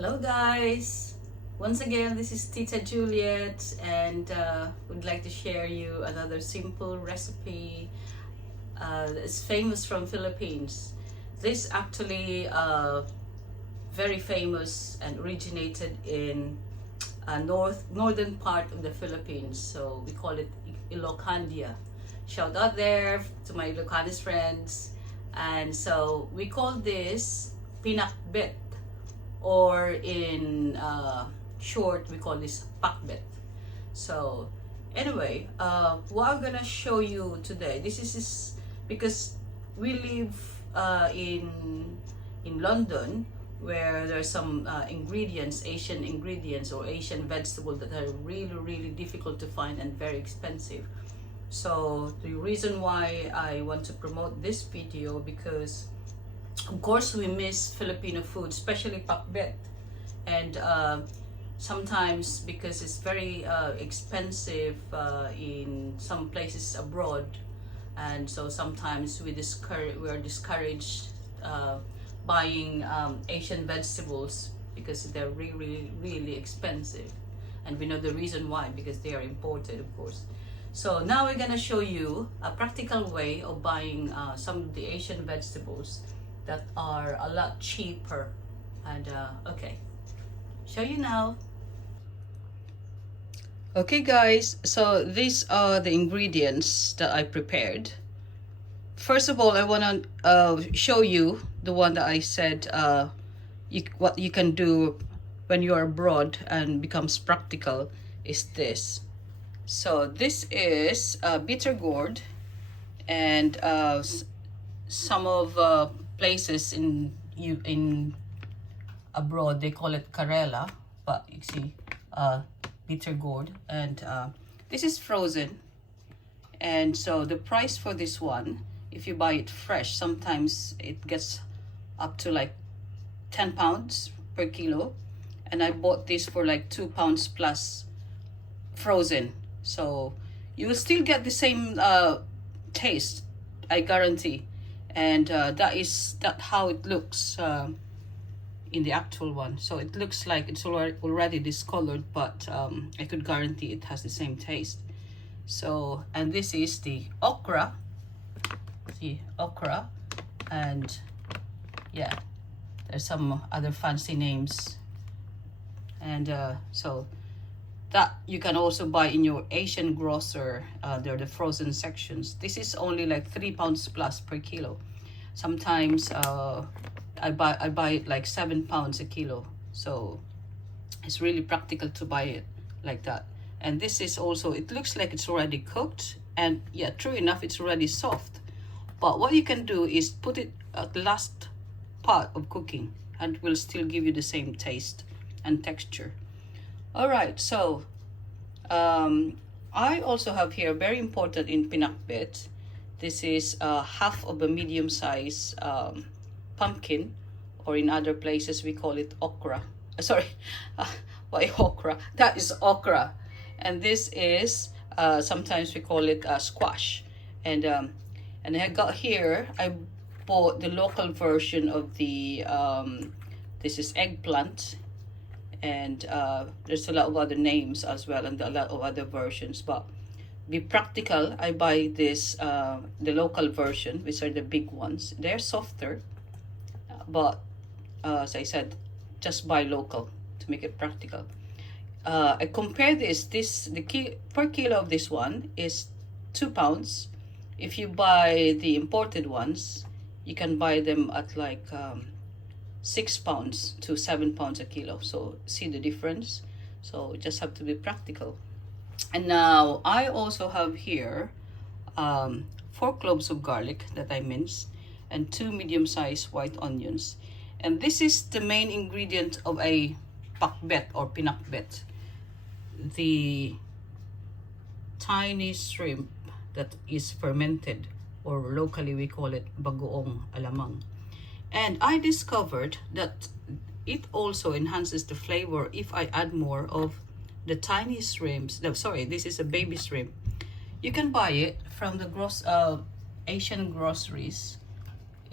Hello guys! Once again, this is Tita Juliet and would like to share you another simple recipe that's famous from Philippines. This actually very famous and originated in northern part of the Philippines, so we call it Ilocandia. Shout out there to my Ilocanis friends. And so we call this Pinakbet, or in short we call this Pinakbet. So anyway, what I'm gonna show you today, this is because we live in London, where there's some ingredients, Asian ingredients or Asian vegetables that are really difficult to find and very expensive. So the reason why I want to promote this video, because of course we miss Filipino food, especially Pinakbet, and sometimes because it's very expensive in some places abroad, and so sometimes we are discouraged buying Asian vegetables because they're really expensive, and we know the reason why, because they are imported, of course. So now we're gonna show you a practical way of buying some of the Asian vegetables that are a lot cheaper. And okay, show you now. Okay guys, so these are the ingredients that I prepared. First of all, I want to show you the one that I said what you can do when you are abroad and becomes practical is this. So this is bitter gourd, and some of places in abroad they call it karela, but you see bitter gourd, and this is frozen. And so the price for this one, if you buy it fresh, sometimes it gets up to like 10 pounds per kilo, and I bought this for like 2 pounds plus frozen. So you will still get the same taste, I guarantee. And that's how it looks in the actual one. So it looks like it's already discolored, but I could guarantee it has the same taste. So, and this is the okra. See, okra, and yeah, there's some other fancy names. And so that you can also buy in your Asian grocer. They're the frozen sections. This is only like 3 pounds plus per kilo. Sometimes I buy it like 7 pounds a kilo. So it's really practical to buy it like that. And this is also, it looks like it's already cooked, and yeah, true enough, it's already soft. But what you can do is put it at the last part of cooking, and it will still give you the same taste and texture. All right, so I also have here, very important in Pinakbet, this is half of a medium size pumpkin, or in other places we call it okra. Sorry, why okra? That is okra. And this is, sometimes we call it squash. And I got here, I bought the local version of the, this is eggplant. And there's a lot of other names as well, and a lot of other versions, but be practical, I buy this the local version, which are the big ones. They're softer, but as I said, just buy local to make it practical. I compare this per kilo of this one is 2 pounds. If you buy the imported ones, you can buy them at like 6 pounds to 7 pounds a kilo. So see the difference. So just have to be practical. And now I also have here 4 cloves of garlic that I minced, and 2 medium-sized white onions. And this is the main ingredient of a Pinakbet or Pinakbet, the tiny shrimp that is fermented, or locally we call it bagoong alamang. And I discovered that it also enhances the flavor if I add more of the tiny shrimps. No, sorry, this is a baby shrimp. You can buy it from the Asian groceries.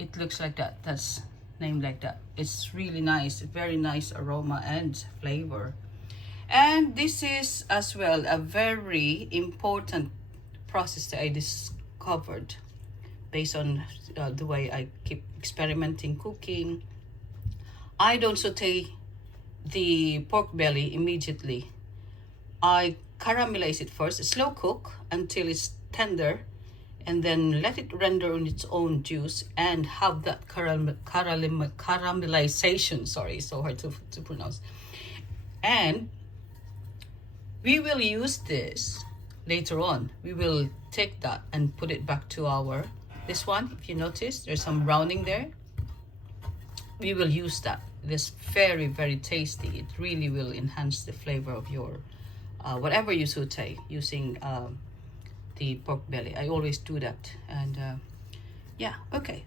It looks like that. That's named like that. It's really nice, very nice aroma and flavor. And this is as well a very important process that I discovered based on the way I keep experimenting cooking. I don't saute the pork belly immediately. I caramelize it first, slow cook until it's tender, and then let it render on its own juice and have that caramelization. Sorry, so hard to pronounce. And we will use this later on. We will take that and put it back to our, this one, if you notice, there's some browning there. We will use that. This very, very tasty. It really will enhance the flavor of your whatever you saute using the pork belly. I always do that. And yeah, okay,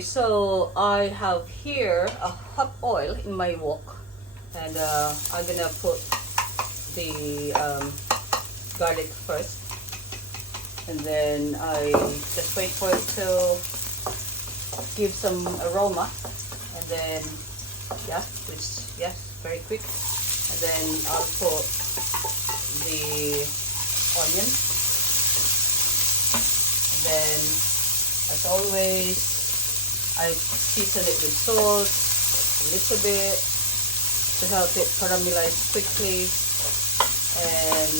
so I have here a hot oil in my wok, and I'm gonna put the garlic first, and then I just wait for it to give some aroma, and then very quick, and then I'll put the onion, and then as always I season it with salt a little bit to help it caramelize quickly, and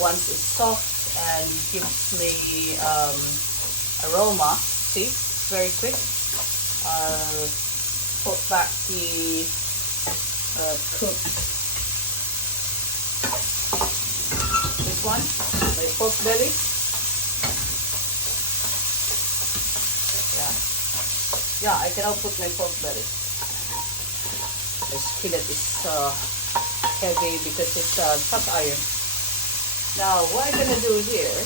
once it's soft and gives me aroma, see, very quick, I'll put back the cooked, this one, my pork belly. Yeah, I can now put my pork belly. The skillet is heavy because it's cast iron. Now what I'm gonna do here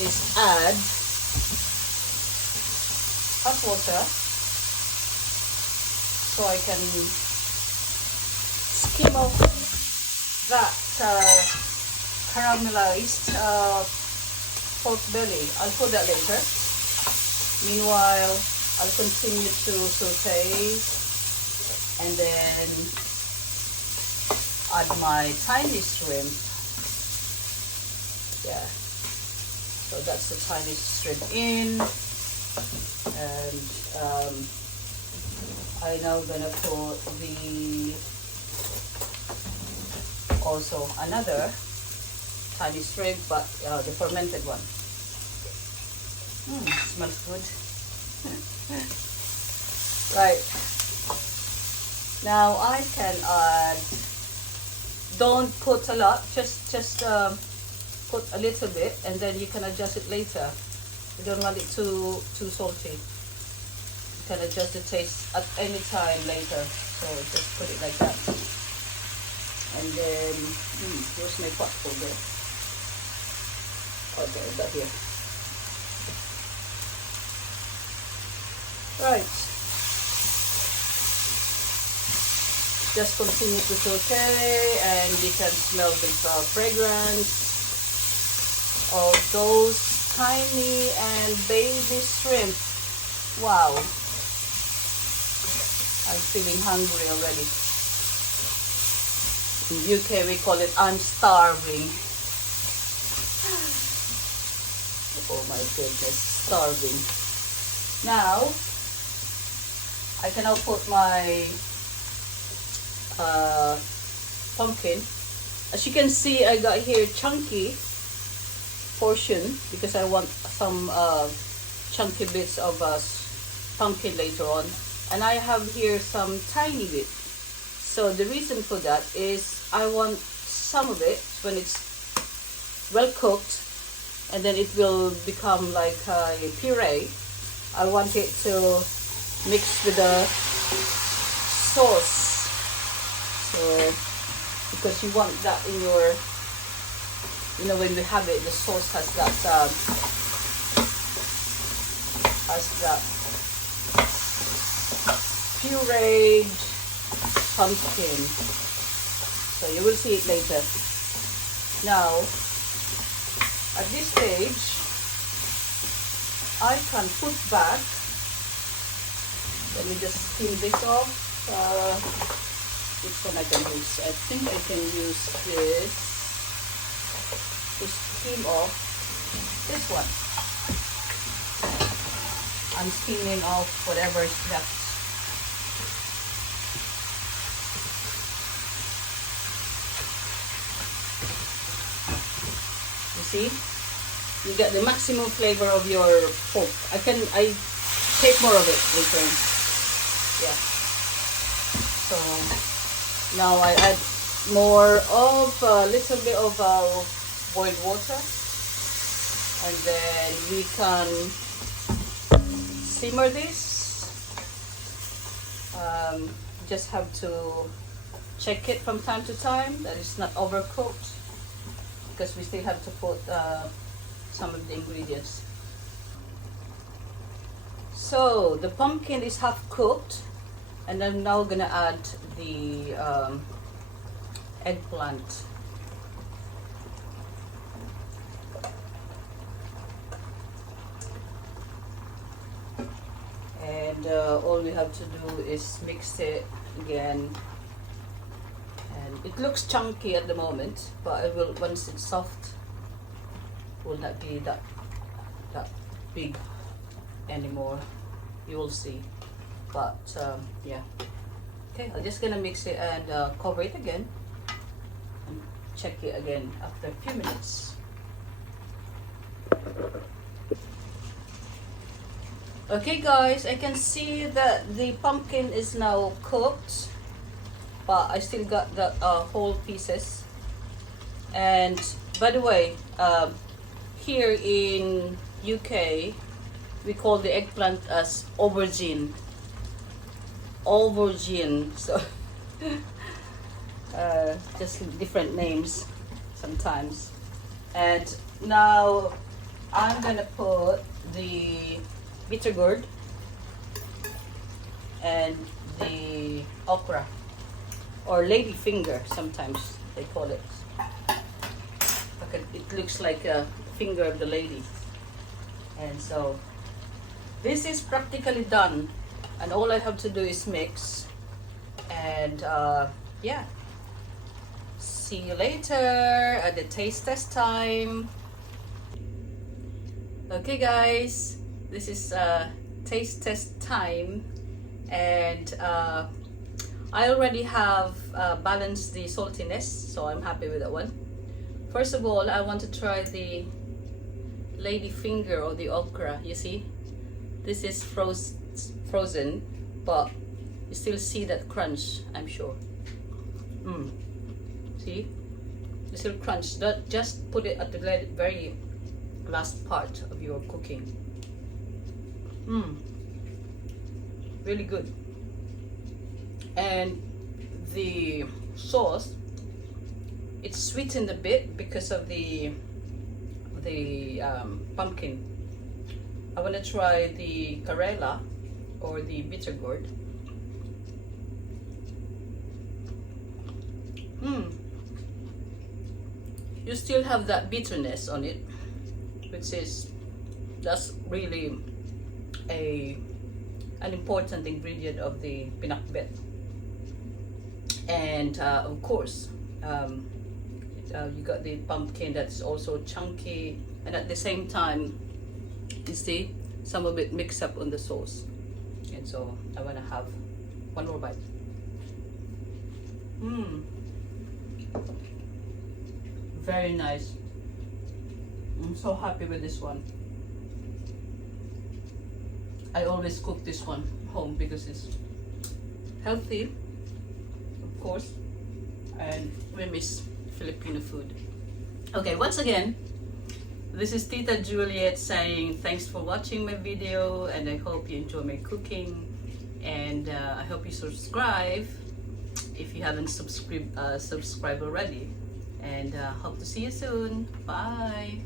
is add hot water so I can skim off that caramelized pork belly. I'll put that later. Meanwhile, I'll continue to saute and then add my tiny shrimp. Yeah, so that's the tiny shrimp in, and I'm now gonna put the also another tiny shrimp, but the fermented one. Smells good. Right, now I can add, don't put a lot, just put a little bit, and then you can adjust it later. You don't want it too salty. You can adjust the taste at any time later, so just put it like that. And then here's my pot holder. Okay, I got here. Right, just continue to saute, and you can smell the fragrance of those tiny and baby shrimp. Wow, I'm feeling hungry already. In UK we call it I'm starving. Oh my goodness, starving. Now I can now put my pumpkin. As you can see, I got here chunky portion because I want some chunky bits of pumpkin later on, and I have here some tiny bit. So the reason for that is I want some of it when it's well cooked, and then it will become like a puree. I want it to mix with the sauce, so because you want that in your, you know, when we have it, the sauce has that pureed pumpkin. So you will see it later. Now, at this stage, I can put back. Let me just steam this off. Which one I can use? I think I can use this to steam off this one. I'm steaming off whatever is left. You see? You get the maximum flavor of your pork. I take more of it later. Yeah. So now I add more of a little bit of boiled water, and then we can simmer this. Just have to check it from time to time that it's not overcooked, because we still have to put some of the ingredients. So the pumpkin is half cooked, and I'm now gonna add the eggplant. And all we have to do is mix it again. And it looks chunky at the moment, but it will, once it's soft, will not be that big anymore. You will see. But yeah. Okay, I'm just gonna mix it and cover it again and check it again after a few minutes. Okay guys, I can see that the pumpkin is now cooked, but I still got the whole pieces. And by the way, here in UK we call the eggplant as aubergine. Aubergine, so just different names sometimes. And now I'm gonna put the bitter gourd and the okra, or lady finger sometimes they call it. It looks like a finger of the lady. And so this is practically done, and all I have to do is mix. And yeah, see you later at the taste test time. Okay guys, this is taste test time, and I already have balanced the saltiness, so I'm happy with that one. First of all, I want to try the lady finger or the okra. You see, this is frozen, but you still see that crunch, I'm sure. See, you still crunch. Just put it at the very last part of your cooking. Really good. And the sauce, it's sweetened a bit because of the pumpkin. I want to try the Karela or the bitter gourd. You still have that bitterness on it, that's really an important ingredient of the Pinakbet. And of course, you got the pumpkin that's also chunky, and at the same time, you see, some of it mixed up on the sauce. And so I want to have one more bite. Very nice. I'm so happy with this one. I always cook this one home because it's healthy, of course, and we miss Filipino food. Okay, once again, this is Tita Juliet saying thanks for watching my video, and I hope you enjoy my cooking, and I hope you subscribe if you haven't subscribed already, and hope to see you soon. Bye.